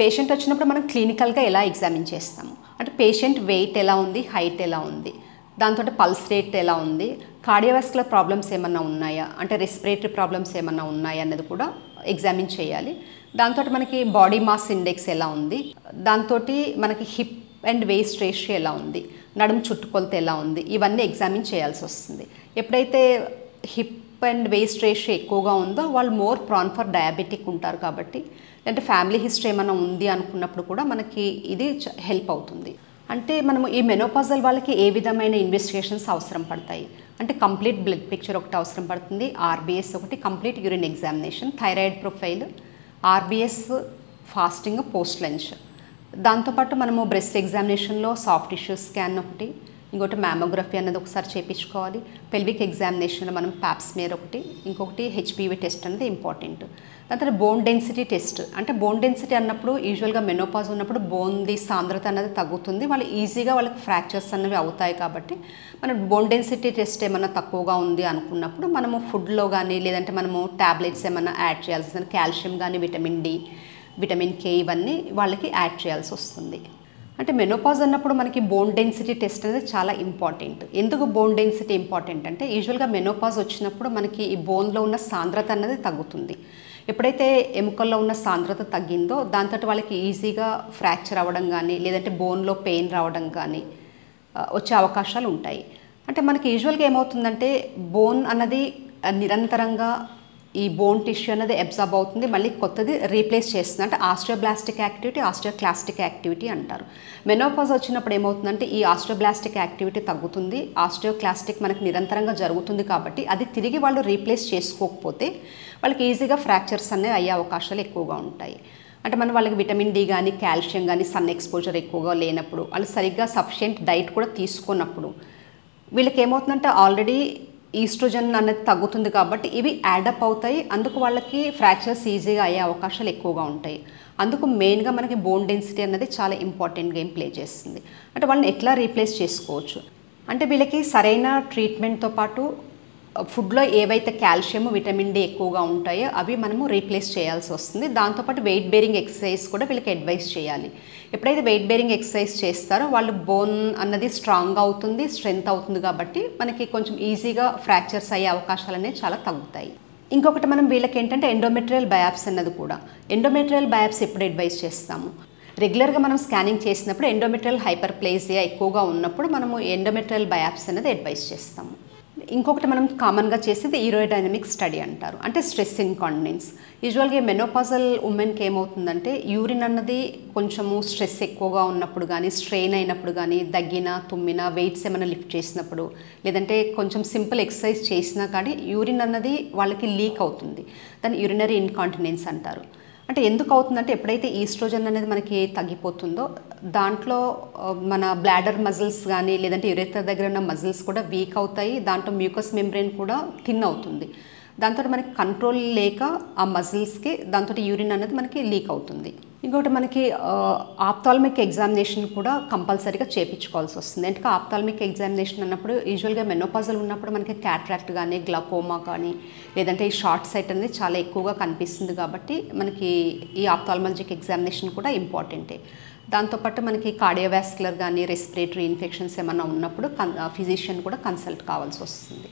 Patient వచ్చినప్పుడు మనం క్లినికల్గా ఎలా ఎగ్జామిన్ చేస్తాము అంటే పేషెంట్ వెయిట్ ఎలా ఉంది, హైట్ ఎలా ఉంది, దాంతో పల్స్ రేట్ ఎలా ఉంది, కార్డియోవాస్కులర్ ప్రాబ్లమ్స్ ఏమన్నా ఉన్నాయా అంటే రెస్పిరేటరీ ప్రాబ్లమ్స్ ఏమన్నా ఉన్నాయా అన్నది కూడా ఎగ్జామిన్ చేయాలి. దాంతో మనకి బాడీ మాస్ ఇండెక్స్ ఎలా ఉంది, దాంతో మనకి హిప్ అండ్ వేస్ట్ రేషియో ఎలా ఉంది, నడుము చుట్టుకొలత ఎలా ఉంది, ఇవన్నీ ఎగ్జామిన్ చేయాల్సి వస్తుంది. ఎప్పుడైతే హిప్ అండ్ వేస్ట్ రేషియో ఎక్కువగా ఉందో వాళ్ళు మోర్ ప్రాన్ ఫర్ డయాబెటిక్ ఉంటారు కాబట్టి, అంటే ఫ్యామిలీ హిస్టరీ ఏమైనా ఉంది అనుకున్నప్పుడు కూడా మనకి ఇది హెల్ప్ అవుతుంది. అంటే మనము ఈ మెనోపాజల్ వాళ్ళకి ఏ విధమైన ఇన్వెస్టిగేషన్స్ అవసరం పడతాయి అంటే కంప్లీట్ బ్లడ్ పిక్చర్ ఒకటి అవసరం పడుతుంది, ఆర్బీఎస్ ఒకటి, complete urine examination, thyroid profile, RBS, fasting, post lunch. దాంతోపాటు మనము బ్రెస్ట్ ఎగ్జామినేషన్లో సాఫ్ట్ టిష్యూ స్కాన్ ఒకటి, ఇంకోటి మ్యామోగ్రఫీ అన్నది ఒకసారి చేయించుకోవాలి. పెల్విక్ ఎగ్జామినేషన్లో మనం ప్యాప్స్మియర్ ఒకటి, ఇంకొకటి హెచ్పివి టెస్ట్ అనేది ఇంపార్టెంట్. దాని తర్వాత బోన్ డెన్సిటీ టెస్ట్. అంటే బోన్ డెన్సిటీ అన్నప్పుడు యూజువల్గా మెనోపాజ్ ఉన్నప్పుడు బోన్ది సాంద్రత అనేది తగ్గుతుంది, వాళ్ళు ఈజీగా వాళ్ళకి ఫ్రాక్చర్స్ అనేవి అవుతాయి. కాబట్టి మనం బోన్ డెన్సిటీ టెస్ట్ ఏమైనా తక్కువగా ఉంది అనుకున్నప్పుడు మనము ఫుడ్లో కానీ లేదంటే మనము ట్యాబ్లెట్స్ ఏమైనా యాడ్ చేయాల్సి వస్తుంది. కాల్షియం కానీ విటమిన్ డి, విటమిన్ కే ఇవన్నీ వాళ్ళకి యాడ్ చేయాల్సి వస్తుంది. అంటే మెనోపాజ్ అన్నప్పుడు మనకి బోన్ డెన్సిటీ టెస్ట్ అనేది చాలా ఇంపార్టెంట్. ఎందుకు బోన్ డెన్సిటీ ఇంపార్టెంట్ అంటే యూజువల్గా మెనోపాజ్ వచ్చినప్పుడు మనకి ఈ బోన్లో ఉన్న సాంద్రత అనేది తగ్గుతుంది. ఎప్పుడైతే ఎముకల్లో ఉన్న సాంద్రత తగ్గిందో దాంతో వాళ్ళకి ఈజీగా ఫ్రాక్చర్ అవ్వడం కానీ లేదంటే బోన్లో పెయిన్ రావడం కానీ వచ్చే అవకాశాలు ఉంటాయి. అంటే మనకి యూజువల్గా ఏమవుతుందంటే బోన్ అన్నది నిరంతరంగా ఈ బోన్ టిష్యూ అనేది అబ్జార్బ్ అవుతుంది, మళ్ళీ కొత్తది రీప్లేస్ చేస్తుంది. అంటే ఆస్టియోబ్లాస్టిక్ యాక్టివిటీ, ఆస్టియోక్లాస్టిక్ యాక్టివిటీ అంటారు. మెనోపాజ్ వచ్చినప్పుడు ఏమవుతుందంటే ఈ ఆస్టియోబ్లాస్టిక్ యాక్టివిటీ తగ్గుతుంది, ఆస్టియోక్లాస్టిక్ మనకి నిరంతరంగా జరుగుతుంది. కాబట్టి అది తిరిగి వాళ్ళు రీప్లేస్ చేసుకోకపోతే వాళ్ళకి ఈజీగా ఫ్రాక్చర్స్ అనేవి అయ్యే అవకాశాలు ఎక్కువగా ఉంటాయి. అంటే మనం వాళ్ళకి విటమిన్ డి కానీ కాల్షియం కానీ సన్ ఎక్స్పోజర్ ఎక్కువగా లేనప్పుడు, వాళ్ళు సరిగ్గా సఫిషియెంట్ డైట్ కూడా తీసుకున్నప్పుడు వీళ్ళకి ఏమవుతుందంటే ఆల్రెడీ ఈస్ట్రోజన్ అనేది తగ్గుతుంది కాబట్టి ఇవి యాడప్ అవుతాయి. అందుకు వాళ్ళకి ఫ్రాక్చర్స్ ఈజీగా అయ్యే అవకాశాలు ఎక్కువగా ఉంటాయి. అందుకు మెయిన్గా మనకి బోన్ డెన్సిటీ అనేది చాలా ఇంపార్టెంట్ గేమ్ ప్లే చేస్తుంది. అంటే వాళ్ళని ఎట్లా రీప్లేస్ చేసుకోవచ్చు అంటే వీళ్ళకి సరైన ట్రీట్మెంట్తో పాటు ఫుడ్లో ఏవైతే కాల్షియం విటమిన్ డి ఎక్కువగా ఉంటాయో అవి మనము రీప్లేస్ చేయాల్సి వస్తుంది. దాంతోపాటు వెయిట్ బేరింగ్ ఎక్సర్సైజ్ కూడా వీళ్ళకి అడ్వైస్ చేయాలి. ఎప్పుడైతే వెయిట్ బేరింగ్ ఎక్సర్సైజ్ చేస్తారో వాళ్ళు బోన్ అన్నది స్ట్రాంగ్ అవుతుంది, స్ట్రెంగ్త్ అవుతుంది. కాబట్టి మనకి కొంచెం ఈజీగా ఫ్రాక్చర్స్ అయ్యే అవకాశాలు అనేవి చాలా తగ్గుతాయి. ఇంకొకటి మనం వీళ్ళకి ఏంటంటే ఎండోమెట్రియల్ బయాప్సీ అన్నది కూడా. ఎండోమెట్రియల్ బయాప్సీ ఎప్పుడు అడ్వైస్ చేస్తాము రెగ్యులర్గా మనం స్కానింగ్ చేసినప్పుడు ఎండోమెట్రియల్ హైపర్ప్లేసియా ఎక్కువగా ఉన్నప్పుడు మనము ఎండోమెట్రియల్ బయాప్సీ అనేది అడ్వైస్ చేస్తాము. ఇంకొకటి మనం కామన్గా చేసేది యూరోడైనమిక్ స్టడీ అంటారు, అంటే స్ట్రెస్ ఇన్కాంటినెన్స్. యూజువల్గా మెనోపాజల్ ఉమెన్కి ఏమవుతుందంటే యూరిన్ అన్నది కొంచెము స్ట్రెస్ ఎక్కువగా ఉన్నప్పుడు కానీ స్ట్రెయిన్ అయినప్పుడు కానీ దగ్గిన తుమ్మిన వెయిట్స్ ఏమైనా లిఫ్ట్ చేసినప్పుడు లేదంటే కొంచెం సింపుల్ ఎక్సర్సైజ్ చేసినా కానీ యూరిన్ అన్నది వాళ్ళకి లీక్ అవుతుంది. దాన్ని యూరినరీ ఇన్కాంటినెన్స్ అంటారు. అంటే ఎందుకు అవుతుందంటే ఎప్పుడైతే ఈస్ట్రోజన్ అనేది మనకి తగ్గిపోతుందో దాంట్లో మన బ్లాడర్ మజిల్స్ కానీ లేదంటే యురేథర్ దగ్గర ఉన్న మజిల్స్ కూడా వీక్ అవుతాయి, దాంట్లో మ్యూకస్ మెంబ్రెయిన్ కూడా థిన్ అవుతుంది. దాంతో మనకి కంట్రోల్ లేక ఆ మజిల్స్కి దాంతో యూరిన్ అనేది మనకి లీక్ అవుతుంది. ఇంకొకటి మనకి ఆప్థాల్మిక్ ఎగ్జామినేషన్ కూడా కంపల్సరీగా చేయించుకోవాల్సి వస్తుంది. అంటే ఆప్థాల్మిక్ ఎగ్జామినేషన్ అన్నప్పుడు యూజువల్గా మెనోపాజల్ ఉన్నప్పుడు మనకి క్యాట్రాక్ట్ కానీ గ్లాకోమా కానీ లేదంటే ఈ షార్ట్ సైట్ అనేది చాలా ఎక్కువగా కనిపిస్తుంది. కాబట్టి మనకి ఈ ఆప్థాల్మాలజిక్ ఎగ్జామినేషన్ కూడా ఇంపార్టెంటే. దాంతోపాటు మనకి కార్డియోవాస్కులర్ కానీ రెస్పిరేటరీ ఇన్ఫెక్షన్స్ ఏమైనా ఉన్నప్పుడు ఫిజిషియన్ కూడా కన్సల్ట్ కావాల్సి వస్తుంది.